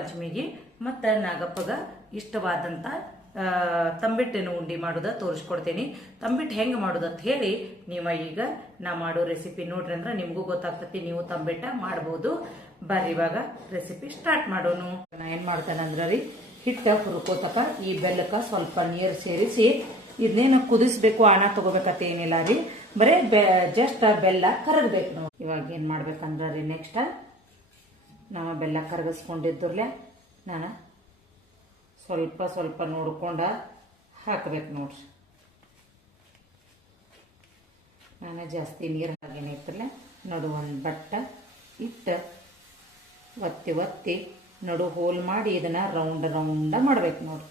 ಲಕ್ಷ್ಮಿಗೆ ಮತ್ತು ನಾಗಪ್ಪಗ ಇಷ್ಟವಾದಂಥ ತಂಬಿಟ್ಟಿನ ಉಂಡಿ ಮಾಡೋದ ತೋರಿಸ್ಕೊಡ್ತೀನಿ. ತಂಬಿಟ್ಟು ಹೆಂಗೆ ಮಾಡೋದಂತ ಹೇಳಿ ನೀವು ಈಗ ನಾ ಮಾಡೋ ರೆಸಿಪಿ ನೋಡ್ರಿ ಅಂದ್ರೆ ನಿಮಗೂ ಗೊತ್ತಾಗ್ತತಿ, ನೀವು ತಂಬಿಟ್ಟ ಮಾಡ್ಬೋದು. ಬರ್ರಿ ಇವಾಗ ರೆಸಿಪಿ ಸ್ಟಾರ್ಟ್ ಮಾಡೋಣ. ನಾ ಏನು ಮಾಡ್ತೇನೆ ಅಂದ್ರೆ ರೀ, ಹಿಟ್ಟ ಹುರ್ಕೋತಕ ಈ ಬೆಲ್ಲಕ್ಕೆ ಸ್ವಲ್ಪ ನೀರು ಸೇರಿಸಿ ಇದನ್ನೇನು ಕುದಿಸ್ಬೇಕು, ಆಣ ತಗೋಬೇಕಂತ ಏನಿಲ್ಲ ರೀ, ಬರೇ ಜಸ್ಟ್ ಬೆಲ್ಲ ಕರಗಬೇಕು. ನಾವು ಇವಾಗ ಏನು ಮಾಡ್ಬೇಕಂದ್ರೆ ರೀ, ನೆಕ್ಸ್ಟ್ ನಾವು ಬೆಲ್ಲ ಕರಗಿಸ್ಕೊಂಡಿದ್ರಲ್ಲೇ ನಾನು ಸ್ವಲ್ಪ ಸ್ವಲ್ಪ ನೋಡ್ಕೊಂಡು ಹಾಕ್ಬೇಕು ನೋಡ್ರಿ. ನಾನು ಜಾಸ್ತಿ ನೀರು ಹಾಗೇನೈತ್ರಲ್ಲ, ನಡು ಒಂದು ಬಟ್ಟ ಇಟ್ಟು ಒತ್ತಿ ಒತ್ತಿ ನಡು ಹೋಲ್ ಮಾಡಿ ಇದನ್ನು ರೌಂಡ ಮಾಡ್ಬೇಕು ನೋಡ್ರಿ.